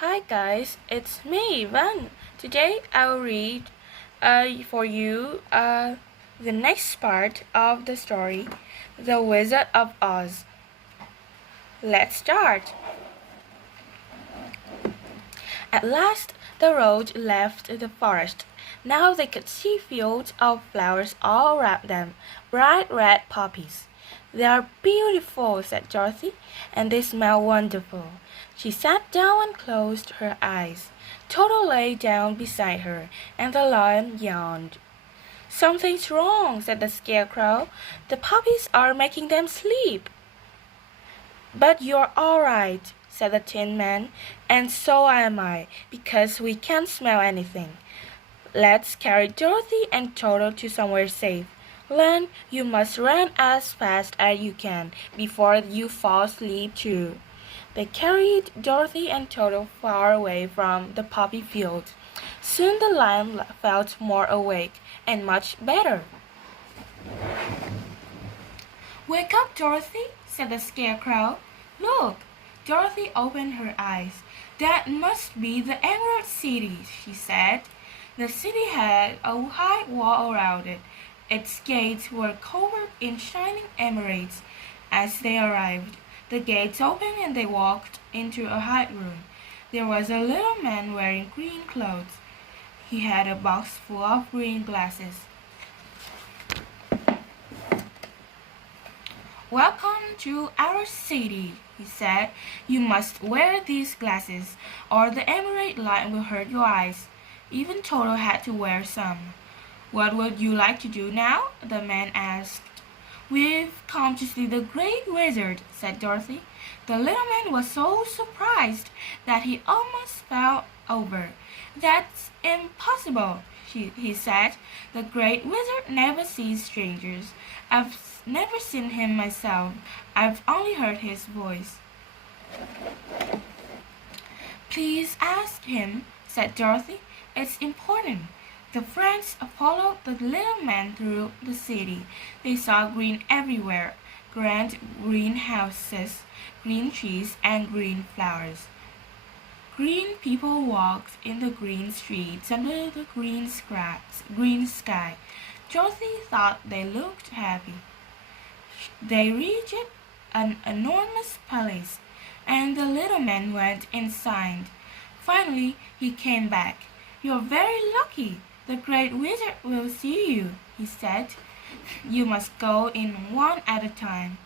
Hi guys, it's me, Van. Today I'll read for you the next part of the story, The Wizard of Oz. Let's start. At last, the road left the forest. Now they could see fields of flowers all around them, bright red poppies. "They are beautiful," said Dorothy, "and they smell wonderful." She sat down and closed her eyes. Toto lay down beside her, and the lion yawned. "Something's wrong," said the Scarecrow. "The poppies are making them sleep." "But you're all right," said the Tin Man, "and so am I, because we can't smell anything. Let's carry Dorothy and Toto to somewhere safe. Len, you must run as fast as you can before you fall asleep too." They carried Dorothy and Toto far away from the poppy fields. Soon the lion felt more awake and much better. "Wake up, Dorothy," said the Scarecrow. "Look!" Dorothy opened her eyes. "That must be the Emerald City," she said. The city had a high wall around it. Its gates were covered in shining emeralds. As they arrived, the gates opened and they walked into a high room. There was a little man wearing green clothes. He had a box full of green glasses. "Welcome to our city," he said. "You must wear these glasses, or the emerald light will hurt your eyes." Even Toto had to wear some. "What would you like to do now?" the man asked. "We've come to see the Great Wizard," said Dorothy. The little man was so surprised that he almost fell over. "That's impossible," he said. "The Great Wizard never sees strangers. I've never seen him myself. I've only heard his voice." "Please ask him," said Dorothy. "It's important." The friends followed the little man through the city. They saw green everywhere, grand green houses, green trees, and green flowers. Green people walked in the green streets under the green sky. Dorothy thought they looked happy. They reached an enormous palace, and the little man went inside. Finally, he came back. "You're very lucky. The Great Wizard will see you," he said. "You must go in one at a time."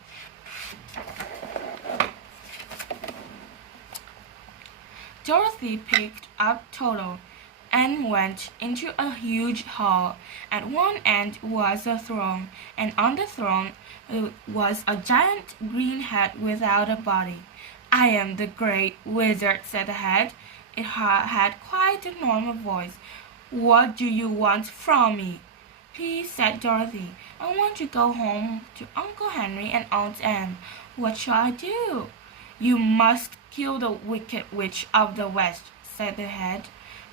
Dorothy picked up Toto and went into a huge hall. At one end was a throne, and on the throne was a giant green head without a body. "I am the Great Wizard," said the head. It had quite a normal voice. "What do you want from me?" "Please," said Dorothy, "I want to go home to Uncle Henry and Aunt Em. What shall I do?" "You must kill the Wicked Witch of the West," said the head.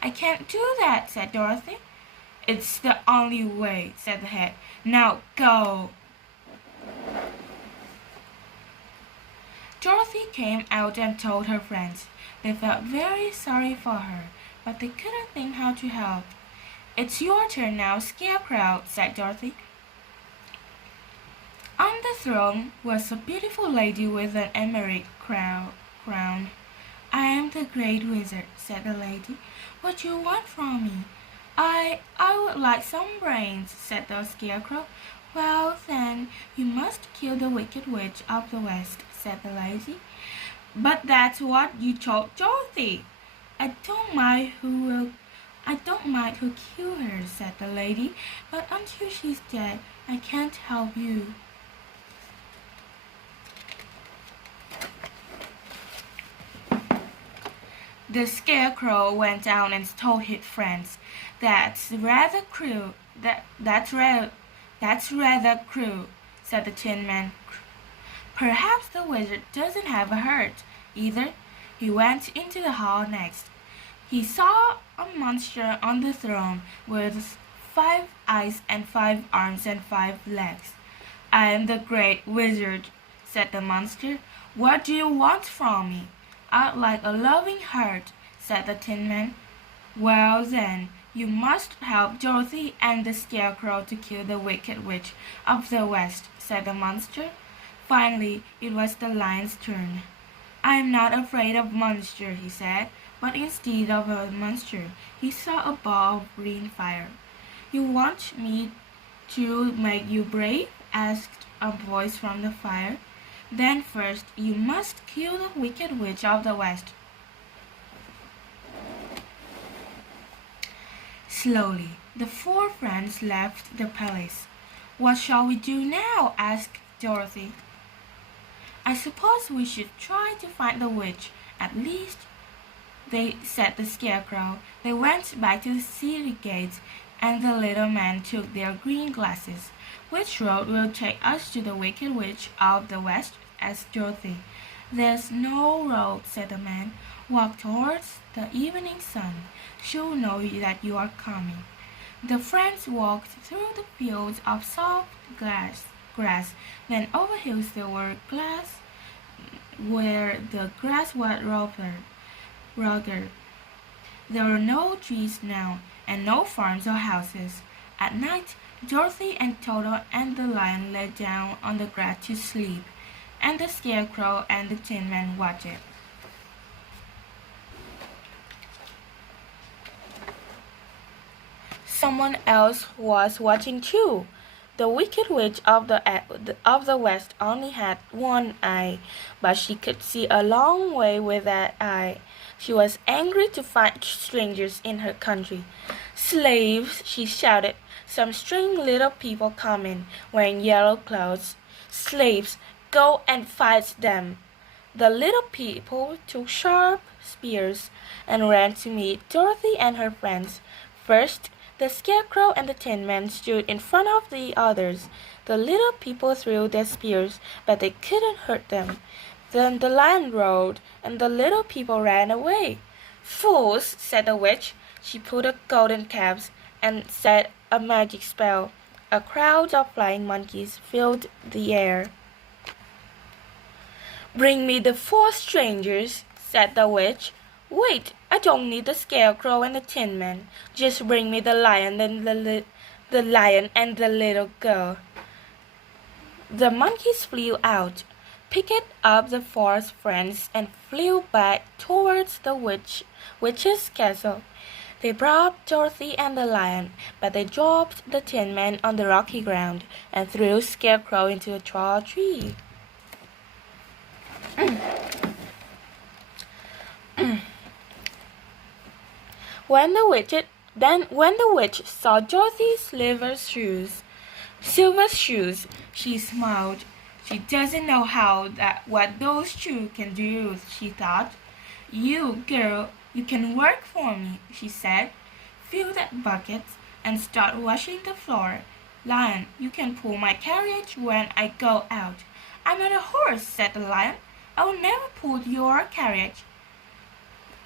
"I can't do that," said Dorothy. "It's the only way," said the head. "Now go." Dorothy came out and told her friends. They felt very sorry for her, but they couldn't think how to help. "It's your turn now, Scarecrow," said Dorothy. On the throne was a beautiful lady with an emerald crown. "I am the Great Wizard," said the lady. "What do you want from me?" I would like some brains," said the Scarecrow. "Well, then, you must kill the Wicked Witch of the West," said the lady. "But that's what you told Dorothy." I don't mind who killed her," said the lady, "but until she's dead, I can't help you." The Scarecrow went down and told his friends. "That's rather cruel. That's rather cruel," said the Tin Man. "Perhaps the wizard doesn't have a heart, either." He went into the hall next. He saw a monster on the throne with 5 eyes and 5 arms and 5 legs. "I am the Great Wizard," said the monster. "What do you want from me?" "I'd like a loving heart," said the Tin Man. Well then, you must help Dorothy and the Scarecrow to kill the Wicked Witch of the West, said the monster. Finally, it was the Lion's turn. I am not afraid of monsters, he said, but instead of a monster, he saw a ball of green fire. You want me to make you brave? Asked a voice from the fire. Then first you must kill the Wicked Witch of the West. Slowly, the four friends left the palace. What shall we do now? Asked Dorothy. I suppose we should try to find the witch. At least, they said the Scarecrow. They went back to the city gates, and the little man took their green glasses. Which road will take us to the Wicked Witch of the West? Asked Dorothy. There's no road, said the man. Walk towards the evening sun. She'll know that you are coming. The friends walked through the fields of soft grass, then over hills where the grass was rugged. There were no trees now, and no farms or houses. At night, Dorothy and Toto and the Lion lay down on the grass to sleep, and the Scarecrow and the Tin Man watched it. Someone else was watching too. The Wicked Witch of the West only had one eye, but she could see a long way with that eye. She was angry to find strangers in her country. Slaves, she shouted. Some strange little people come in, wearing yellow clothes. Slaves, go and fight them. The little people took sharp spears and ran to meet Dorothy and her friends. First, the Scarecrow and the Tin Man stood in front of the others. The little people threw their spears, but they couldn't hurt them. Then the Lion roared, and the little people ran away. Fools, said the witch. She put a golden cap and said a magic spell. A crowd of flying monkeys filled the air. Bring me the four strangers, said the witch. Wait, I don't need the Scarecrow and the Tin Man. Just bring me the lion and the lion and the little girl. The monkeys flew out, picked up the four friends, and flew back towards the witch's castle. They brought Dorothy and the lion, but they dropped the Tin Man on the rocky ground and threw Scarecrow into a tall tree. When the witch saw Dorothy's silver shoes, she smiled. She doesn't know what those shoes can do, she thought. You, girl, you can work for me, she said. Fill that bucket and start washing the floor. Lion, you can pull my carriage when I go out. I'm not a horse, said the lion. I will never pull your carriage.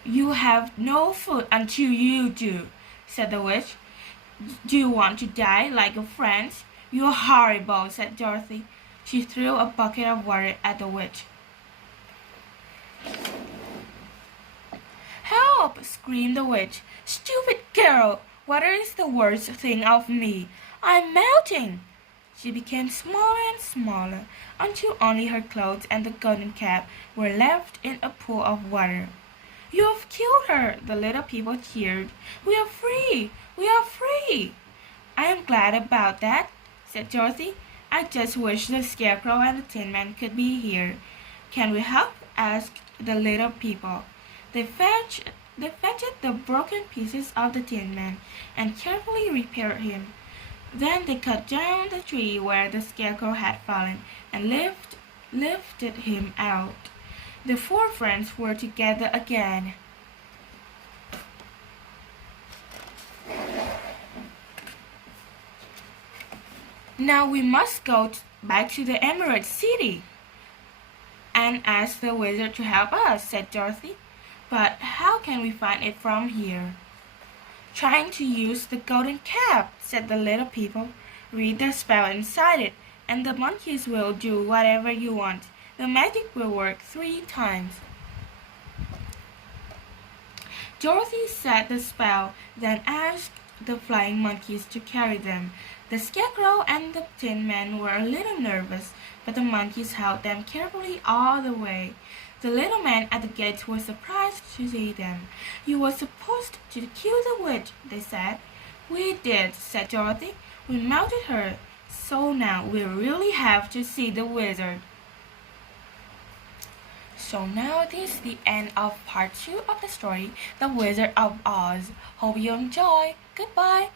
You have no food until you do, said the witch. Do you want to die like your friends? You're horrible, said Dorothy. She threw a bucket of water at the witch. Help! Screamed the witch. Stupid girl! Water is the worst thing of me. I'm melting! She became smaller and smaller until only her clothes and the golden cap were left in a pool of water. You've killed her, the little people cheered. We are free! We are free! I am glad about that, said Dorothy. I just wish the Scarecrow and the Tin Man could be here. Can we help? Asked the little people. They fetched the broken pieces of the Tin Man and carefully repaired him. Then they cut down the tree where the Scarecrow had fallen and lifted him out. The four friends were together again. Now we must go back to the Emerald City and ask the wizard to help us, said Dorothy. But how can we find it from here? Trying to use the golden cap, said the little people. Read the spell inside it, and the monkeys will do whatever you want. The magic will work 3 times. Dorothy said the spell, then asked the flying monkeys to carry them. The Scarecrow and the Tin Man were a little nervous, but the monkeys held them carefully all the way. The little man at the gate was surprised to see them. "You were supposed to kill the witch," they said. "We did," said Dorothy. "We melted her. So now we really have to see the wizard." So now this is the end of part 2 of the story, The Wizard of Oz. Hope you enjoy. Goodbye.